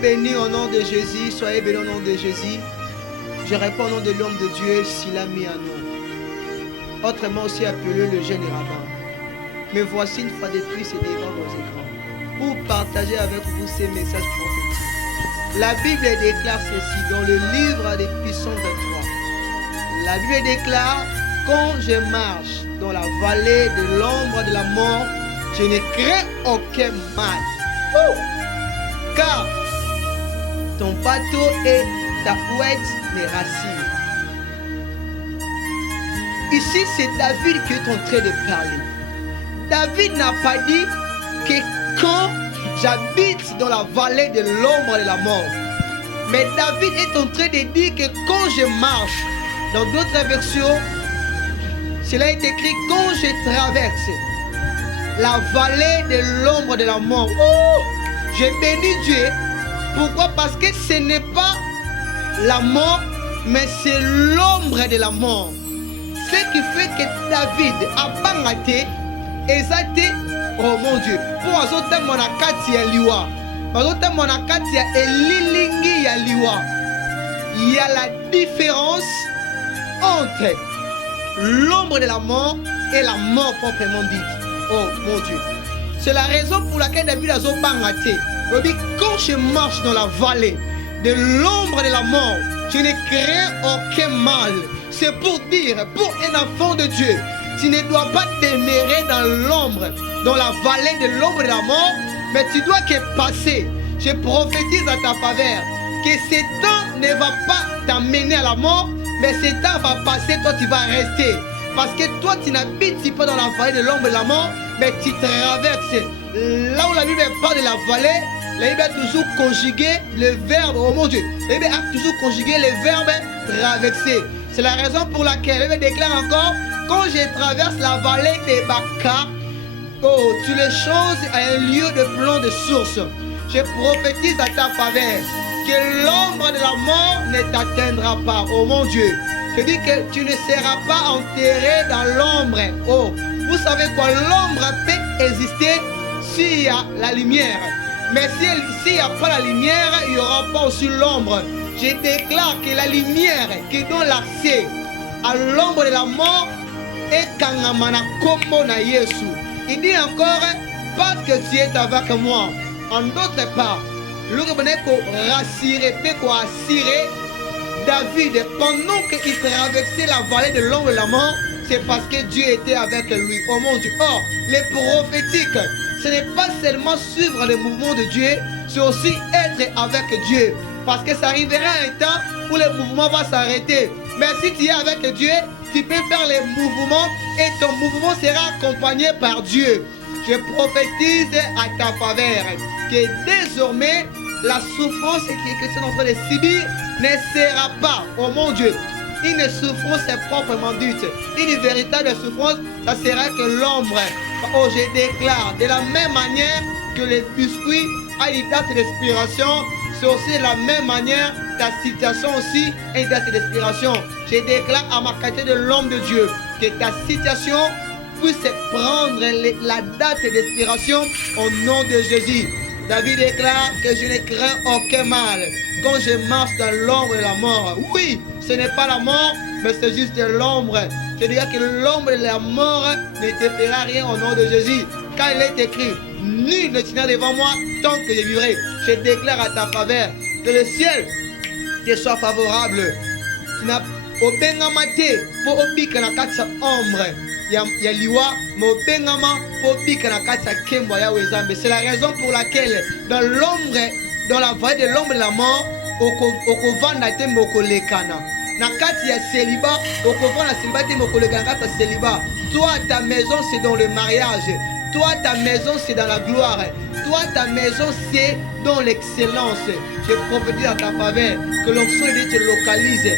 Béni au nom de Jésus, soyez bénis au nom de Jésus. Je réponds au nom de l'homme de Dieu, s'il a mis à nous. Autrement aussi appelé le jeune rabbin. Mais voici une fois de plus, c'est devant vos écrans pour partager avec vous ces messages prophétiques. La Bible déclare ceci dans le livre des Psaumes 23. La Bible déclare: quand je marche dans la vallée de l'ombre de la mort, je ne crains aucun mal. Car ton bateau et ta ouette me rassurent. Ici, c'est David qui est en train de parler. David n'a pas dit que quand j'habite dans la vallée de l'ombre de la mort. Mais David est en train de dire que quand je marche, dans d'autres versions, cela est écrit quand je traverse la vallée de l'ombre de la mort. Je bénis Dieu. Pourquoi? Parce que ce n'est pas la mort, mais c'est l'ombre de la mort. Ce qui fait que David a bangaté et ça a été, oh mon Dieu, pour azoter mon akati ya liwa, azoter mon akati ya elilingi ya liwa. Il y a la différence entre l'ombre de la mort et la mort proprement dite. Oh mon Dieu. C'est la raison pour laquelle David a bangaté. Quand je marche dans la vallée de l'ombre de la mort, je ne crains aucun mal. C'est pour dire, pour un enfant de Dieu, tu ne dois pas demeurer dans l'ombre, dans la vallée de l'ombre de la mort, mais tu dois que passer. Je prophétise à ta faveur que ce temps ne va pas t'amener à la mort, mais ce temps va passer, toi tu vas rester. Parce que toi tu n'habites pas dans la vallée de l'ombre de la mort, mais tu traverses. Là où la Bible parle de la vallée, la Bible a toujours conjugué le verbe, oh mon Dieu, la Bible a toujours conjugué le verbe traverser. C'est la raison pour laquelle la Bible déclare encore: quand je traverse la vallée des Baka, oh, tu les choses à un lieu de plan de source. Je prophétise à ta faveur que l'ombre de la mort ne t'atteindra pas, oh mon Dieu. Je dis que tu ne seras pas enterré dans l'ombre. Oh, vous savez quoi? L'ombre peut exister s'il y a la lumière. Mais s'il n'y a pas la lumière, il n'y aura pas aussi l'ombre. Je déclare que la lumière qui donne l'accès à l'ombre de la mort est Kangamana Kombo na Yesu. Il dit encore: parce que tu es avec moi. En d'autres parts, le Rebeneko rassuré, peut assurer David pendant qu'il traversait la vallée de l'ombre de la mort. C'est parce que Dieu était avec lui. Oh mon Dieu. Or, les prophétiques, ce n'est pas seulement suivre les mouvements de Dieu, c'est aussi être avec Dieu. Parce que ça arrivera un temps où le mouvement va s'arrêter. Mais si tu es avec Dieu, tu peux faire les mouvements et ton mouvement sera accompagné par Dieu. Je prophétise à ta faveur que désormais, la souffrance que tu es en train de subir ne sera pas, oh mon Dieu, une souffrance proprement dite. Une véritable souffrance, ça sera que l'ombre. Oh, je déclare, de la même manière que le biscuit a une date d'expiration, c'est aussi de la même manière ta situation aussi a une date d'expiration. Je déclare à ma qualité de l'homme de Dieu que ta situation puisse prendre la date d'expiration au nom de Jésus. David déclare que je ne crains aucun mal quand je marche dans l'ombre de la mort. Oui, ce n'est pas la mort, mais c'est juste l'ombre. Je dirais que l'ombre de la mort ne te fera rien au nom de Jésus. Car il est écrit: nul ne tiendra devant moi tant que je vivrai. Je déclare à ta faveur que le ciel te soit favorable. Tu n'as aucun maté pour obéir à la ombre. Ya liwa mobengama po bika na kati ya kembo ya wezambe. C'est la raison pour laquelle dans l'ombre, dans la vallée de l'ombre de la mort, okovanda te moko lekana. na kati ya célibat, au couvent la célibat, ta célibat. Toi, ta maison, c'est dans le mariage. Toi, ta maison, c'est dans la gloire. Toi, ta maison, c'est dans l'excellence. Je prophétise à ta faveur que l'onction de Dieu te localise.